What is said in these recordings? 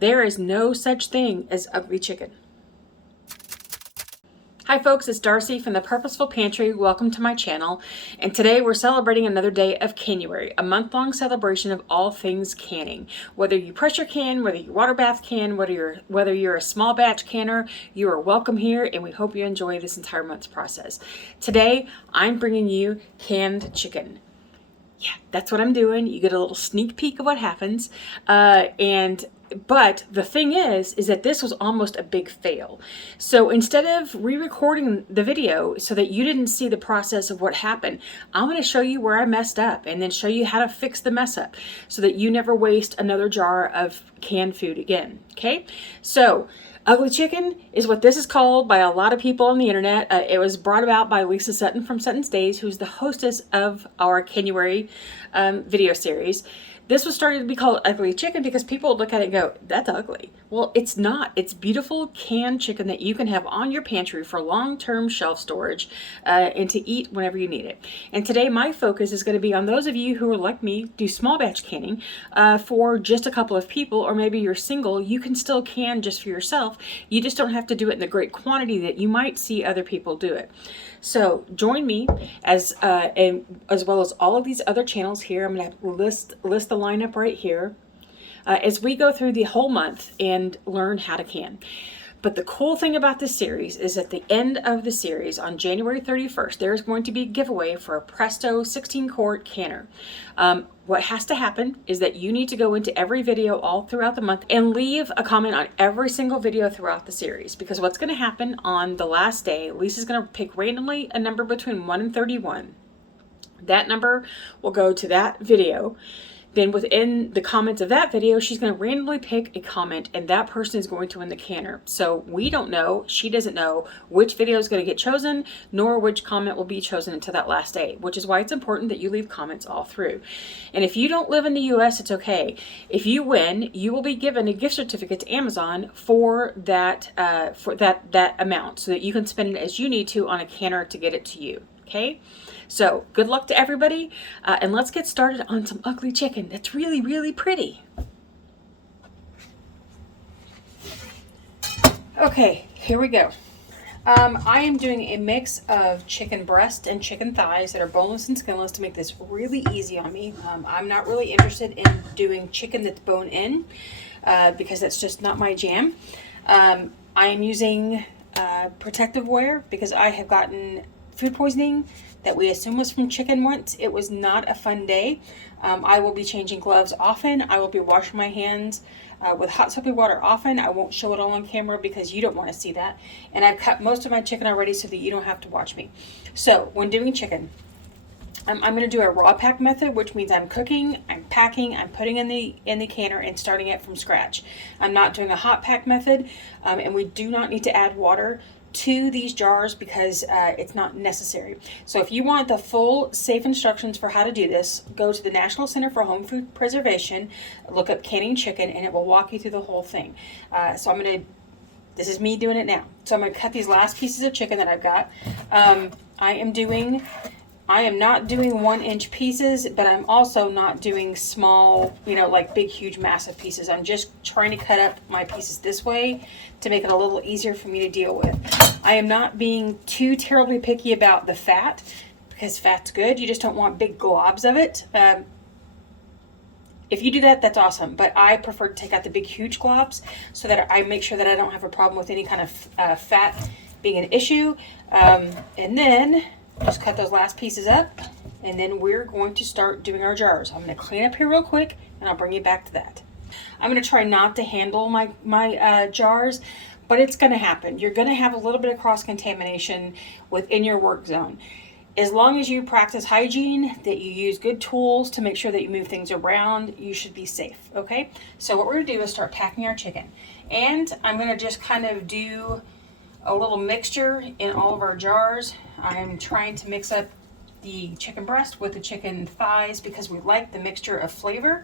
There is no such thing as ugly chicken. Hi folks, it's Darcy from the Purposeful Pantry. Welcome to my channel. And today we're celebrating another day of Canuary, a month-long celebration of all things canning. Whether you pressure can, whether you water bath can, whether you're a small batch canner, you are welcome here, and we hope you enjoy this entire month's process. Today, I'm bringing you canned chicken. Yeah, that's what I'm doing. You get a little sneak peek of what happens. But the thing is that this was almost a big fail. So instead of re-recording the video so that you didn't see the process of what happened, I'm going to show you where I messed up and then show you how to fix the mess up so that you never waste another jar of canned food again. Okay? So ugly chicken is what this is called by a lot of people on the internet. It was brought about by Lisa Sutton from Sutton's Days, who's the hostess of our Canuary video series. This was started to be called ugly chicken because people would look at it and go, that's ugly. Well, it's not. It's beautiful canned chicken that you can have on your pantry for long-term shelf storage and to eat whenever you need it. And today my focus is going to be on those of you who are like me, do small batch canning for just a couple of people, or maybe you're single. You can still can just for yourself. You just don't have to do it in the great quantity that you might see other people do it. So join me as well as all of these other channels here. I'm going to list the lineup right here as we go through the whole month and learn how to can. But the cool thing about this series is at the end of the series on January 31st, there's going to be a giveaway for a Presto 16-quart canner. What has to happen is that you need to go into every video all throughout the month and leave a comment on every single video throughout the series. Because what's going to happen on the last day, Lisa's going to pick randomly a number between 1 and 31. That number will go to that video. Then within the comments of that video, she's going to randomly pick a comment, and that person is going to win the canner. So we don't know, she doesn't know which video is going to get chosen, nor which comment will be chosen until that last day, which is why it's important that you leave comments all through. And if you don't live in the US, it's okay. If you win, you will be given a gift certificate to Amazon for that amount so that you can spend it as you need to on a canner to get it to you. Okay? So good luck to everybody, and let's get started on some ugly chicken that's really, really pretty. Okay, here we go. I am doing a mix of chicken breast and chicken thighs that are boneless and skinless to make this really easy on me. I'm not really interested in doing chicken that's bone in because that's just not my jam. I am using protective wear because I have gotten food poisoning that we assume was from chicken once. It was not a fun day. I will be changing gloves often. I will be washing my hands with hot soapy water often. I won't show it all on camera because you don't want to see that. And I've cut most of my chicken already so that you don't have to watch me. So when doing chicken, I'm going to do a raw pack method, which means I'm cooking, I'm packing, I'm putting in the canner and starting it from scratch. I'm not doing a hot pack method, and we do not need to add water to these jars because it's not necessary. So if you want the full safe instructions for how to do this, go to the National Center for Home Food Preservation, look up canning chicken, and it will walk you through the whole thing. So this is me doing it now. So I'm going to cut these last pieces of chicken that I've got. I am not doing 1-inch pieces, but I'm also not doing small, like big, huge, massive pieces. I'm just trying to cut up my pieces this way to make it a little easier for me to deal with. I am not being too terribly picky about the fat because fat's good. You just don't want big globs of it. If you do that, that's awesome. But I prefer to take out the big, huge globs so that I make sure that I don't have a problem with any kind of fat being an issue. And then just cut those last pieces up, and then we're going to start doing our jars. I'm going to clean up here real quick, and I'll bring you back to that. I'm going to try not to handle my jars, but it's going to happen. You're going to have a little bit of cross-contamination within your work zone. As long as you practice hygiene, that you use good tools to make sure that you move things around, you should be safe, okay? So what we're going to do is start packing our chicken. And I'm going to just kind of do a little mixture in all of our jars. I'm trying to mix up the chicken breast with the chicken thighs because we like the mixture of flavor.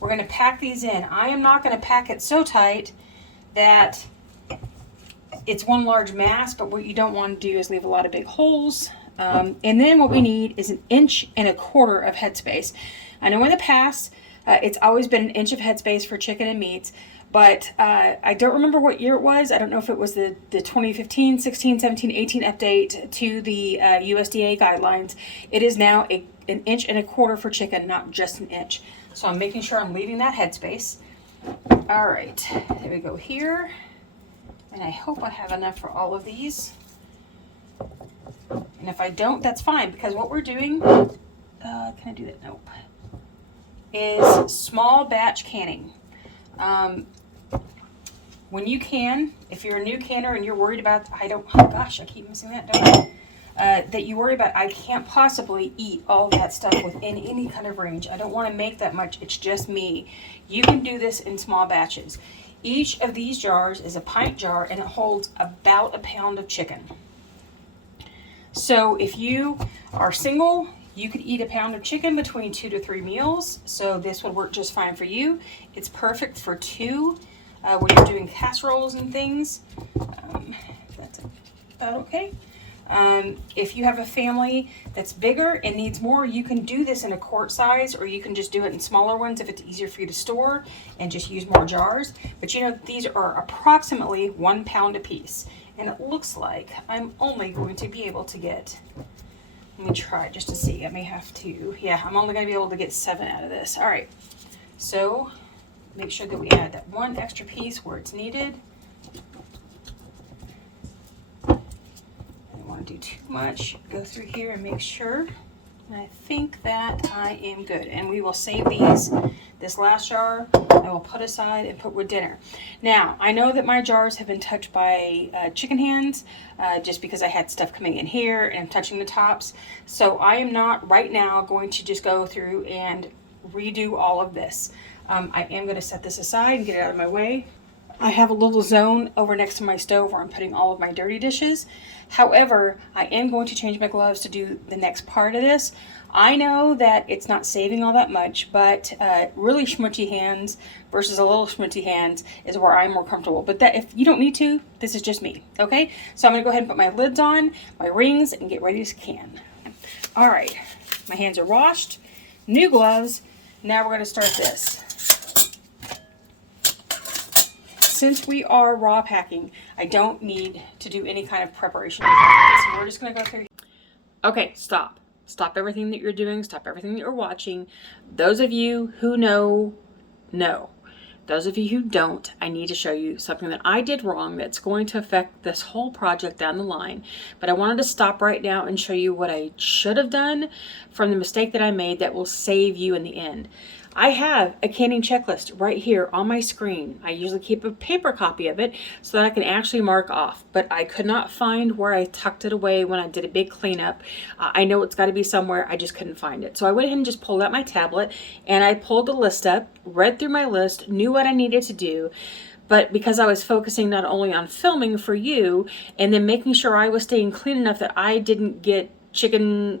We're going to pack these in. I am not going to pack it so tight that it's one large mass, but what you don't want to do is leave a lot of big holes. And then what we need is 1.25 inches of headspace. I know in the past it's always been 1 inch of headspace for chicken and meats, But I don't remember what year it was. I don't know if it was the 2015, 16, 17, 18 update to the USDA guidelines. It is now an 1.25 inches for chicken, not just an inch. So I'm making sure I'm leaving that headspace. All right, there we go here. And I hope I have enough for all of these. And if I don't, that's fine, because what we're doing, can I do that? Nope. Is small batch canning. When you can, if you're a new canner and you're worried about, oh gosh, I keep missing that, don't I? That you worry about, I can't possibly eat all that stuff within any kind of range. I don't want to make that much. It's just me. You can do this in small batches. Each of these jars is a pint jar, and it holds about a pound of chicken. So if you are single, you could eat a pound of chicken between 2 to 3 meals. So this would work just fine for you. It's perfect for 2 when you're doing casseroles and things. That's about okay. If you have a family that's bigger and needs more, you can do this in a quart size, or you can just do it in smaller ones if it's easier for you to store and just use more jars. But you know, these are approximately 1 pound a piece. And it looks like I'm only going to be able to get, let me try just to see. I may have to, yeah, I'm only going to be able to get 7 out of this. All right, so make sure that we add that 1 extra piece where it's needed. I don't want to do too much. Go through here and make sure. And I think that I am good. And we will save these. This last jar I will put aside and put with dinner. Now, I know that my jars have been touched by chicken hands just because I had stuff coming in here and I'm touching the tops. So I am not right now going to just go through and redo all of this. I am going to set this aside and get it out of my way. I have a little zone over next to my stove where I'm putting all of my dirty dishes. However, I am going to change my gloves to do the next part of this. I know that it's not saving all that much, but really schmutzy hands versus a little schmutzy hands is where I'm more comfortable. But that, if you don't need to, this is just me, okay? So I'm gonna go ahead and put my lids on, my rings, and get ready to can. All right, my hands are washed, new gloves. Now we're gonna start this. Since we are raw packing, I don't need to do any kind of preparation. So we're just gonna go through. Okay, stop. Stop everything that you're doing. Stop everything that you're watching. Those of you who know. Those of you who don't, I need to show you something that I did wrong that's going to affect this whole project down the line. But I wanted to stop right now and show you what I should have done from the mistake that I made that will save you in the end. I have a canning checklist right here on my screen. I usually keep a paper copy of it so that I can actually mark off, but I could not find where I tucked it away when I did a big cleanup. I know it's got to be somewhere, I just couldn't find it. So I went ahead and just pulled out my tablet and I pulled the list up, read through my list, knew what I needed to do. But because I was focusing not only on filming for you and then making sure I was staying clean enough that I didn't get chicken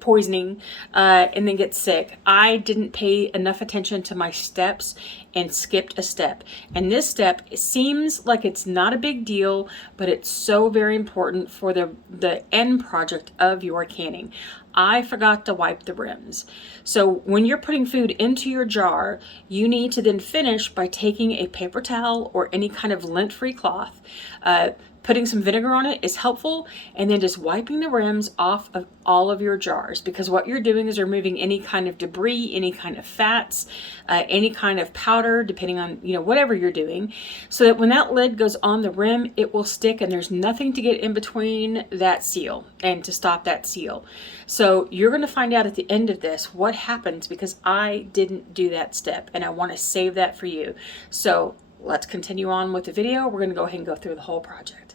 poisoning and then get sick, I didn't pay enough attention to my steps and skipped a step. And this step, it seems like it's not a big deal, but it's so very important for the end project of your canning. I forgot to wipe the rims. So when you're putting food into your jar, you need to then finish by taking a paper towel or any kind of lint-free cloth. Putting some vinegar on it is helpful, and then just wiping the rims off of all of your jars, because what you're doing is removing any kind of debris, any kind of fats, any kind of powder, depending on, whatever you're doing, so that when that lid goes on the rim, it will stick and there's nothing to get in between that seal and to stop that seal. So you're going to find out at the end of this what happens, because I didn't do that step and I want to save that for you. So let's continue on with the video. We're going to go ahead and go through the whole project.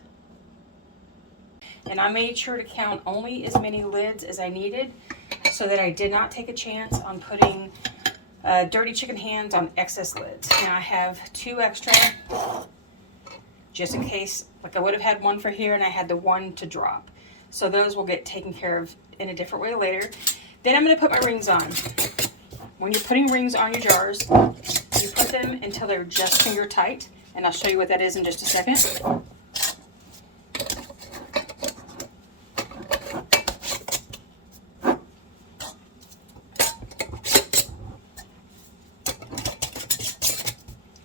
And I made sure to count only as many lids as I needed so that I did not take a chance on putting dirty chicken hands on excess lids. Now I have 2 extra just in case, like I would have had 1 for here and I had the 1 to drop. So those will get taken care of in a different way later. Then I'm going to put my rings on. When you're putting rings on your jars, you put them until they're just finger tight, and I'll show you what that is in just a second.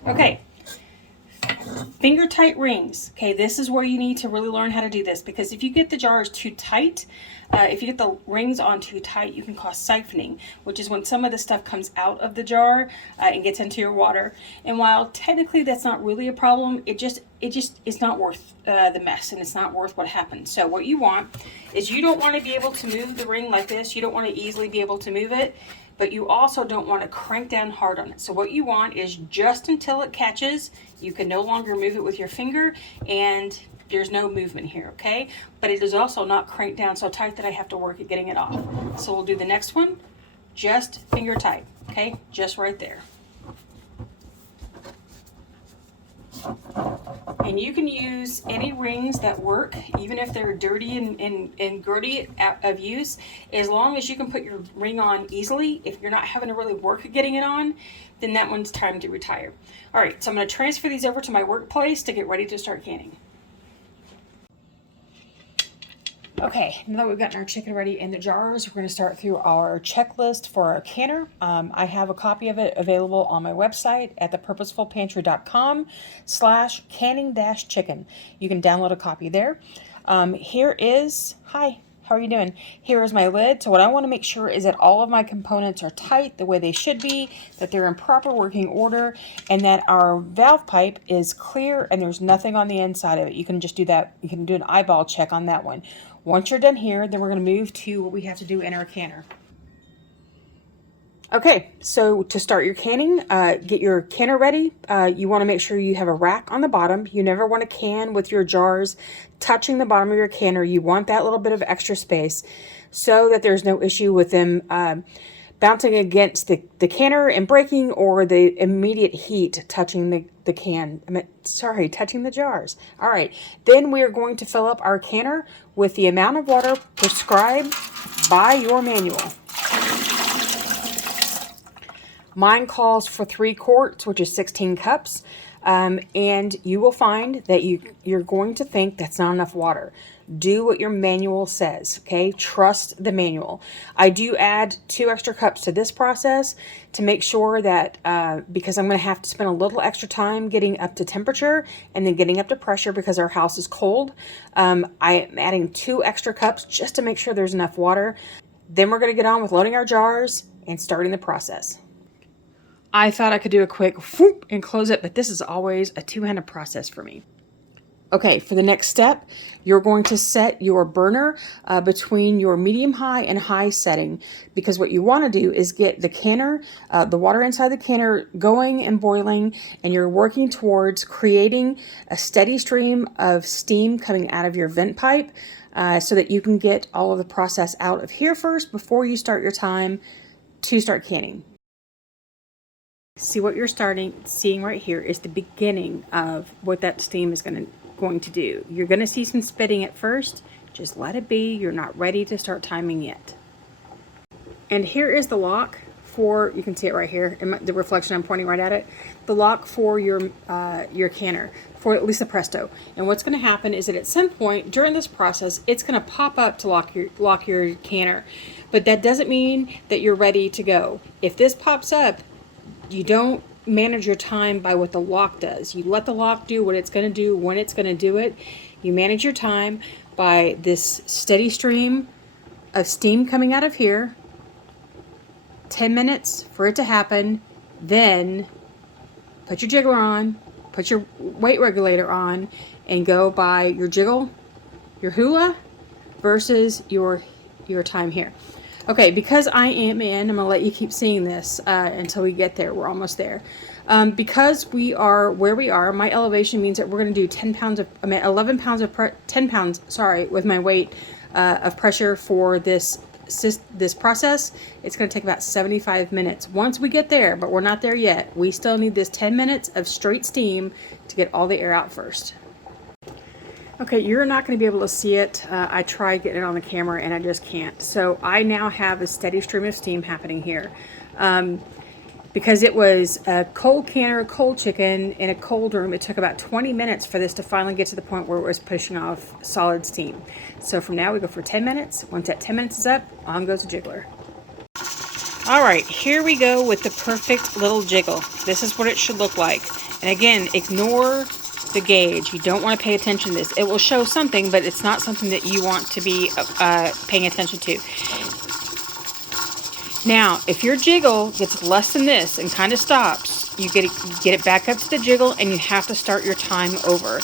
Okay, Finger tight rings. Okay, this is where you need to really learn how to do this, because if you get the jars too tight, if you get the rings on too tight, you can cause siphoning, which is when some of the stuff comes out of the jar and gets into your water. And while technically that's not really a problem, it just it's not worth the mess, and it's not worth what happens. So what you want is, you don't want to be able to move the ring like this. You don't want to easily be able to move it, but you also don't want to crank down hard on it. So what you want is just until it catches. You can no longer move it with your finger, and there's no movement here, okay? But it is also not cranked down so tight that I have to work at getting it off. So we'll do the next one, just finger tight, okay? Just right there. And you can use any rings that work, even if they're dirty and gritty out of use, as long as you can put your ring on easily. If you're not having to really work at getting it on, then that one's time to retire. All right, so I'm going to transfer these over to my workplace to get ready to start canning. Okay, now that we've gotten our chicken ready in the jars, we're going to start through our checklist for our canner. I have a copy of it available on my website at thepurposefulpantry.com/canning-chicken. You can download a copy there. Here is, hi, how are you doing? Here is my lid. So what I want to make sure is that all of my components are tight the way they should be, that they're in proper working order, and that our valve pipe is clear and there's nothing on the inside of it. You can just do that. You can do an eyeball check on that one. Once you're done here, then we're going to move to what we have to do in our canner. Okay, so to start your canning, get your canner ready. You want to make sure you have a rack on the bottom. You never want to can with your jars touching the bottom of your canner. You want that little bit of extra space so that there's no issue with them bouncing against the canner and breaking, or the immediate heat touching the can. Touching the jars. All right, then we are going to fill up our canner with the amount of water prescribed by your manual. Mine calls for 3 quarts, which is 16 cups. And you will find that you're going to think that's not enough water. Do what your manual says, okay? Trust the manual. I do add 2 extra cups to this process to make sure that, because I'm going to have to spend a little extra time getting up to temperature and then getting up to pressure because our house is cold. I am adding 2 extra cups just to make sure there's enough water. Then we're going to get on with loading our jars and starting the process. I thought I could do a quick whoop and close it, but this is always a two-handed process for me. Okay, for the next step, you're going to set your burner between your medium-high and high setting, because what you want to do is get the canner, the water inside the canner going and boiling, and you're working towards creating a steady stream of steam coming out of your vent pipe so that you can get all of the process out of here first before you start your time to start canning. See, what you're seeing right here is the beginning of what that steam is going to do. You're going to see some spitting at first. Just let it be. You're not ready to start timing yet. And here is the lock for, you can see it right here, the reflection, I'm pointing right at it. The lock for your canner, for at least the Presto. And what's going to happen is that at some point during this process, it's going to pop up to lock your canner. But that doesn't mean that you're ready to go. If this pops up, you don't manage your time by what the lock does. You let the lock do what it's going to do when it's going to do it. You manage your time by this steady stream of steam coming out of here. 10 minutes for it to happen. Then put your jiggler on, put your weight regulator on, and go by your jiggle, your hula versus your time here. Okay, because I'm going to let you keep seeing this until we get there. We're almost there. Because we are where we are, my elevation means that we're going to do 10 pounds with my weight of pressure for this process. It's going to take about 75 minutes. Once we get there, but we're not there yet, we still need this 10 minutes of straight steam to get all the air out first. Okay, you're not going to be able to see it. I tried getting it on the camera and I just can't. So I now have a steady stream of steam happening here. Because it was a cold canner, cold chicken in a cold room, it took about 20 minutes for this to finally get to the point where it was pushing off solid steam. So from now we go for 10 minutes. Once that 10 minutes is up, on goes the jiggler. All right, here we go with the perfect little jiggle. This is what it should look like. And again, ignore the gauge. You don't want to pay attention to this. It will show something, but it's not something that you want to be paying attention to. Now, if your jiggle gets less than this and kind of stops, you get it back up to the jiggle, and you have to start your time over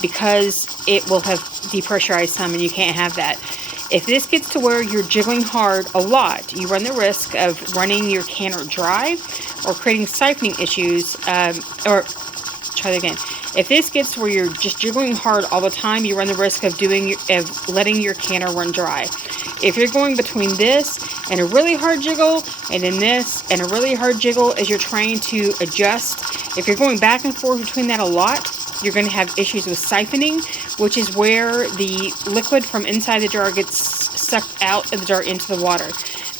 because it will have depressurized some, and you can't have that. If this gets to where you're jiggling hard a lot, you run the risk of running your canner dry or creating siphoning issues, or try that again. If this gets to where you're just jiggling hard all the time, you run the risk of letting your canner run dry. If you're going between this and a really hard jiggle, and then this and a really hard jiggle as you're trying to adjust, if you're going back and forth between that a lot, you're going to have issues with siphoning, which is where the liquid from inside the jar gets sucked out of the jar into the water.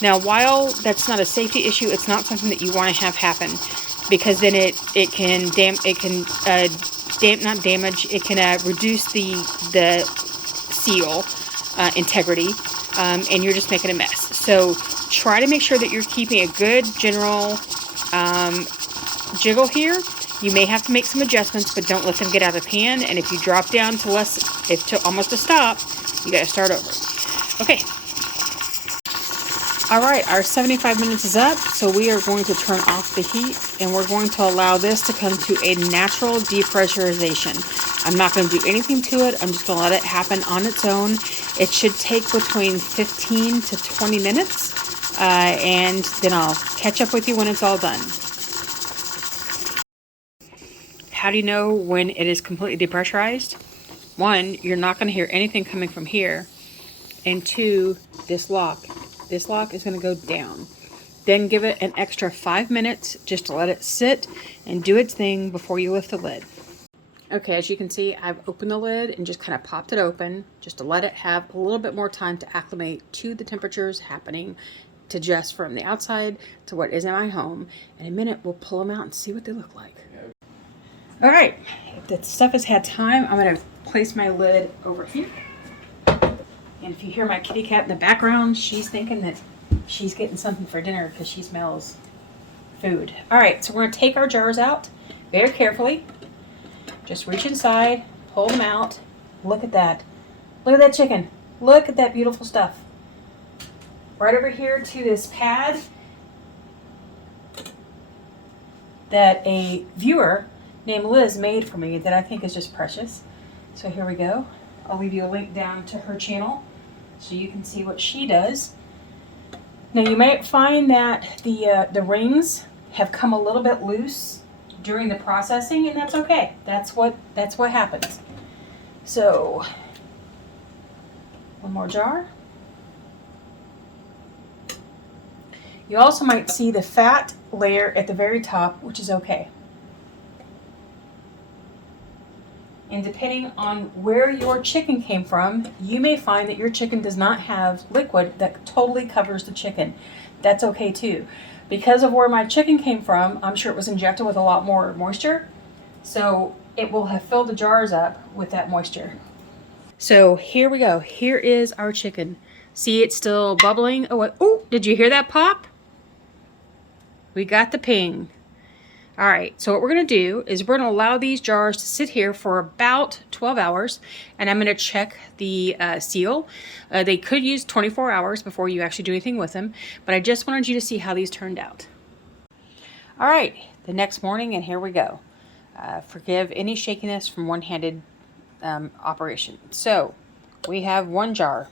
Now, while that's not a safety issue, it's not something that you want to have happen, because then it can reduce the seal integrity, and you're just making a mess. So try to make sure that you're keeping a good general jiggle here. You may have to make some adjustments, but don't let them get out of hand. And if you drop down to almost a stop, you got to start over. Okay. All right, our 75 minutes is up, so we are going to turn off the heat, and we're going to allow this to come to a natural depressurization. I'm not going to do anything to it. I'm just going to let it happen on its own. It should take between 15 to 20 minutes, and then I'll catch up with you when it's all done. How do you know when it is completely depressurized? One, you're not going to hear anything coming from here. And two, this lock is going to go down. Then give it an extra 5 minutes just to let it sit and do its thing before you lift the lid. Okay, as you can see, I've opened the lid and just kind of popped it open just to let it have a little bit more time to acclimate to the temperatures happening, to adjust from the outside to what is in my home. In a minute, we'll pull them out and see what they look like. All right, if the stuff has had time, I'm going to place my lid over here. And if you hear my kitty cat in the background, she's thinking that she's getting something for dinner because she smells food. All right, so we're going to take our jars out very carefully. Just reach inside, pull them out. Look at that. Look at that chicken. Look at that beautiful stuff. Right over here to this pad that a viewer named Liz made for me that I think is just precious. So here we go. I'll leave you a link down to her channel so you can see what she does. Now you might find that the rings have come a little bit loose during the processing, and that's okay. That's what happens. So one more jar. You also might see the fat layer at the very top, which is okay. And depending on where your chicken came from, you may find that your chicken does not have liquid that totally covers the chicken. That's okay too. Because of where my chicken came from, I'm sure it was injected with a lot more moisture. So it will have filled the jars up with that moisture. So here we go. Here is our chicken. See, it's still bubbling. Oh, did you hear that pop? We got the ping. All right, so what we're going to do is we're going to allow these jars to sit here for about 12 hours, and I'm going to check the seal. They could use 24 hours before you actually do anything with them, but I just wanted you to see how these turned out. All right, the next morning, and here we go. Forgive any shakiness from one-handed operation. So we have one jar,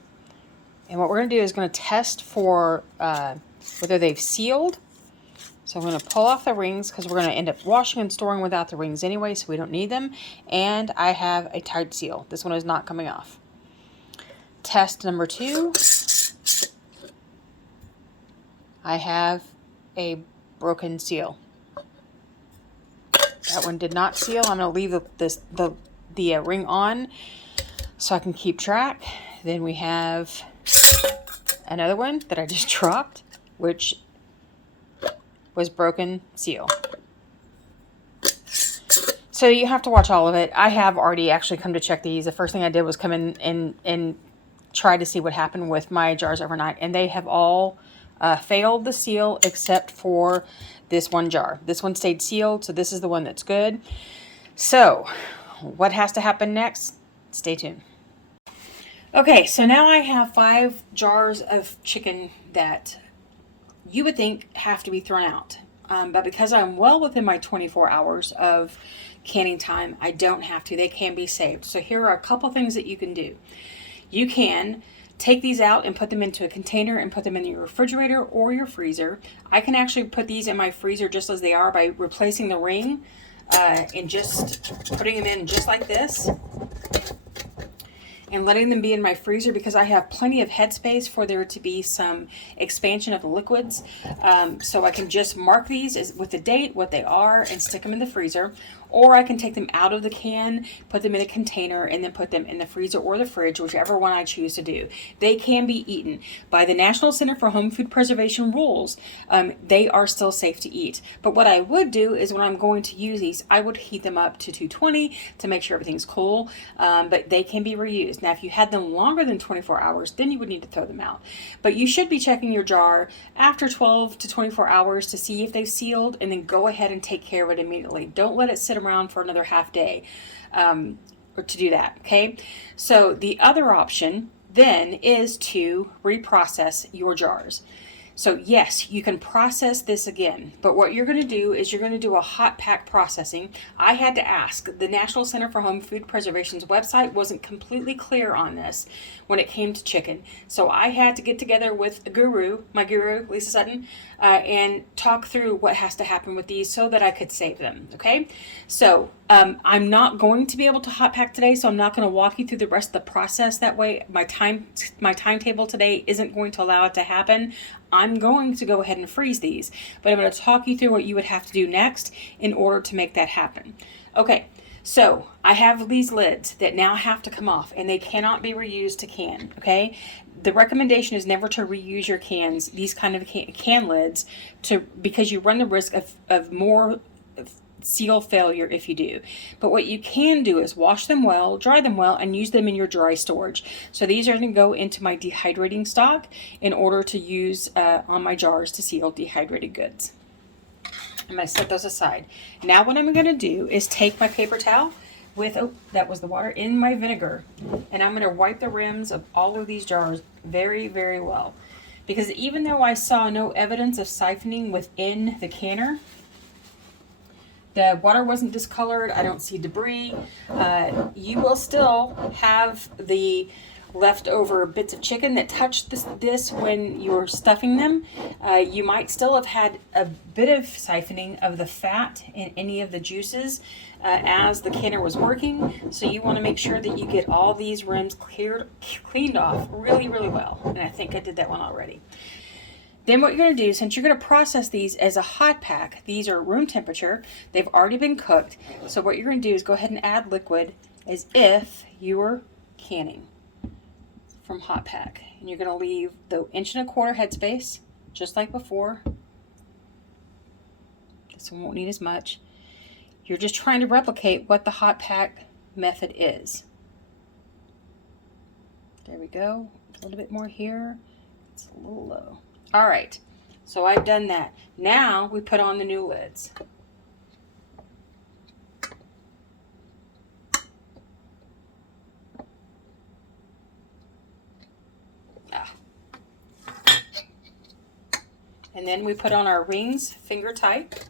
and what we're going to do is going to test for whether they've sealed. So I'm going to pull off the rings because we're going to end up washing and storing without the rings anyway, so we don't need them. And I have a tight seal. This one is not coming off. Test number 2. I have a broken seal. That one did not seal. I'm going to leave the ring on so I can keep track. Then we have another one that I just dropped, which was broken seal. So you have to watch all of it. I have already actually come to check these. The first thing I did was come in and try to see what happened with my jars overnight, and they have all failed the seal except for this one jar. This one stayed sealed, so this is the one that's good. So what has to happen next? Stay tuned. Okay, so now I have 5 jars of chicken that you would think have to be thrown out. But because I'm well within my 24 hours of canning time, I don't have to. They can be saved. So here are a couple things that you can do. You can take these out and put them into a container and put them in your refrigerator or your freezer. I can actually put these in my freezer just as they are by replacing the ring and just putting them in just like this and letting them be in my freezer because I have plenty of headspace for there to be some expansion of the liquids. So I can just mark these as, with the date, what they are, and stick them in the freezer. Or I can take them out of the can, put them in a container, and then put them in the freezer or the fridge, whichever one I choose to do. They can be eaten. By the National Center for Home Food Preservation rules, they are still safe to eat. But what I would do is when I'm going to use these, I would heat them up to 220 to make sure everything's cool, but they can be reused. Now, if you had them longer than 24 hours, then you would need to throw them out. But you should be checking your jar after 12 to 24 hours to see if they've sealed, and then go ahead and take care of it immediately. Don't let it sit around for another half day or to do that. Okay, so the other option then is to reprocess your jars. So yes, you can process this again, but what you're going to do is you're going to do a hot pack processing. I had to ask. The National Center for Home Food Preservation's website wasn't completely clear on this when it came to chicken. So I had to get together with the guru, my guru, Lisa Sutton, and talk through what has to happen with these so that I could save them. Okay, so I'm not going to be able to hot pack today, so I'm not going to walk you through the rest of the process. That way, my timetable today isn't going to allow it to happen. I'm going to go ahead and freeze these, but I'm going to talk you through what you would have to do next in order to make that happen. Okay, so I have these lids that now have to come off, and they cannot be reused to can. Okay, the recommendation is never to reuse your cans, these kind of can lids, because you run the risk of more seal failure if you do. But what you can do is wash them well, dry them well, and use them in your dry storage. So these are going to go into my dehydrating stock in order to use on my jars to seal dehydrated goods. I'm going to set those aside. Now what I'm going to do is take my paper towel with, that was the water, in my vinegar, and I'm going to wipe the rims of all of these jars very, very well. Because even though I saw no evidence of siphoning within the canner, the water wasn't discolored, I don't see debris, you will still have the leftover bits of chicken that touched this when you're stuffing them. You might still have had a bit of siphoning of the fat in any of the juices as the canner was working. So you want to make sure that you get all these rims cleaned off really, really well. And I think I did that one already. Then what you're going to do, since you're going to process these as a hot pack, these are room temperature, they've already been cooked. So what you're going to do is go ahead and add liquid as if you were canning from hot pack. And you're going to leave the 1.25 inch headspace, just like before. This one won't need as much. You're just trying to replicate what the hot pack method is. There we go. A little bit more here. It's a little low. All right, so I've done that. Now we put on the new lids. And then we put on our rings, finger tight.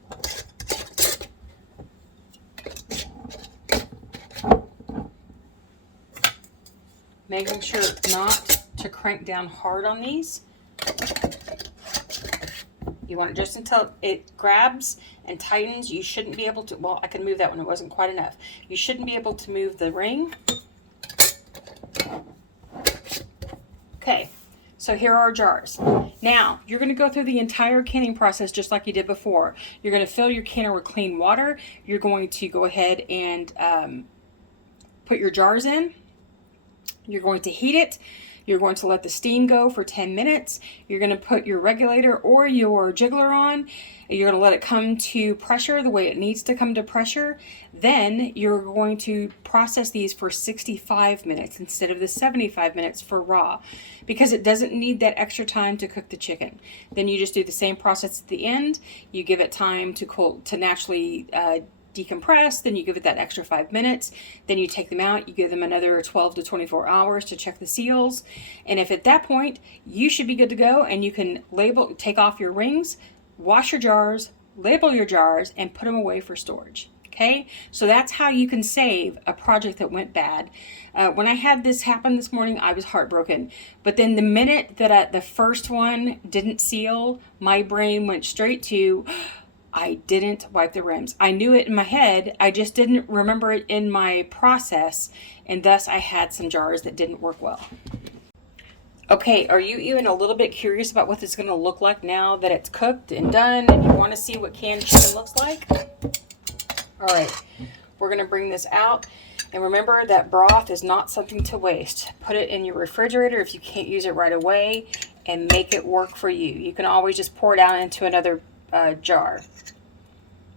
Making sure not to crank down hard on these. You want it just until it grabs and tightens. You shouldn't be able to, well, I can move that one, it wasn't quite enough. You shouldn't be able to move the ring. Okay, so here are our jars. Now, you're going to go through the entire canning process just like you did before. You're going to fill your canner with clean water. You're going to go ahead and put your jars in. You're going to heat it. You're going to let the steam go for 10 minutes. You're going to put your regulator or your jiggler on. You're going to let it come to pressure the way it needs to come to pressure. Then you're going to process these for 65 minutes instead of the 75 minutes for raw, because it doesn't need that extra time to cook the chicken. Then you just do the same process at the end. You give it time to cool, to naturally decompress, then you give it that extra 5 minutes, then you take them out, you give them another 12 to 24 hours to check the seals, and if at that point you should be good to go, and you can take off your rings, wash your jars, label your jars, and put them away for storage. Okay, so that's how you can save a project that went bad. When I had this happen this morning, I was heartbroken. But then the minute that the first one didn't seal, my brain went straight to, I didn't wipe the rims. I knew it in my head, I just didn't remember it in my process, and thus I had some jars that didn't work well. Okay, are you even a little bit curious about what this is going to look like now that it's cooked and done, and you want to see what canned chicken looks like? All right, we're going to bring this out, and remember that broth is not something to waste. Put it in your refrigerator if you can't use it right away, and make it work for you. You can always just pour it out into another jar.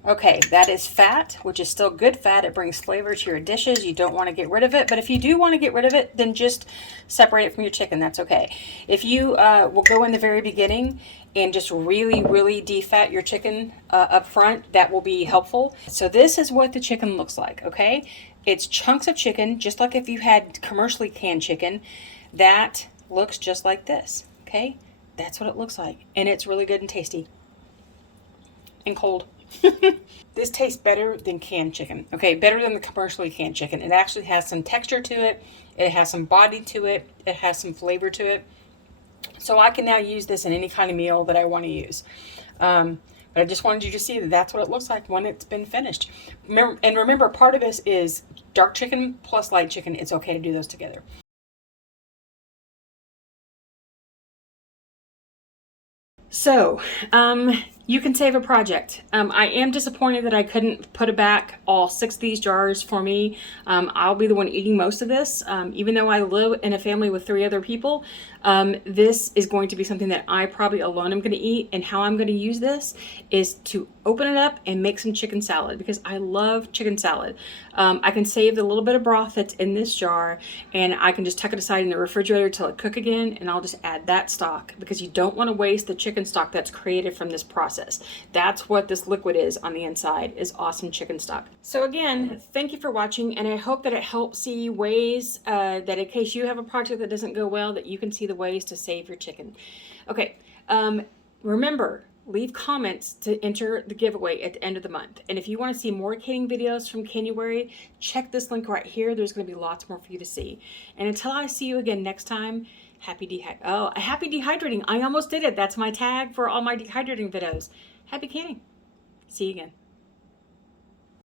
Okay, that is fat, which is still good fat. It brings flavor to your dishes. You don't want to get rid of it, but if you do want to get rid of it, then just separate it from your chicken. That's okay. If you will go in the very beginning and just really, really defat your chicken up front, that will be helpful. So this is what the chicken looks like, okay? It's chunks of chicken, just like if you had commercially canned chicken. That looks just like this, okay? That's what it looks like, and it's really good and tasty and cold. This tastes better than canned chicken. Okay, better than the commercially canned chicken. It actually has some texture to it. It has some body to it. It has some flavor to it. So I can now use this in any kind of meal that I want to use. But I just wanted you to see that that's what it looks like when it's been finished. Remember, part of this is dark chicken plus light chicken. It's okay to do those together. So, you can save a project. I am disappointed that I couldn't put back all 6 of these jars for me. I'll be the one eating most of this. Even though I live in a family with 3 other people, this is going to be something that I probably alone am going to eat. And how I'm going to use this is to open it up and make some chicken salad, because I love chicken salad. I can save the little bit of broth that's in this jar, and I can just tuck it aside in the refrigerator till it cooks again, and I'll just add that stock, because you don't want to waste the chicken stock that's created from this process. That's what this liquid is on the inside, is awesome chicken stock. So again, thank you for watching, and I hope that it helps see ways that in case you have a project that doesn't go well, that you can see the ways to save your chicken. Okay, remember, leave comments to enter the giveaway at the end of the month. And if you want to see more canning videos from Canuary, check this link right here. There's going to be lots more for you to see. And until I see you again next time, happy dehydrating. I almost did it. That's my tag for all my dehydrating videos. Happy canning. See you again.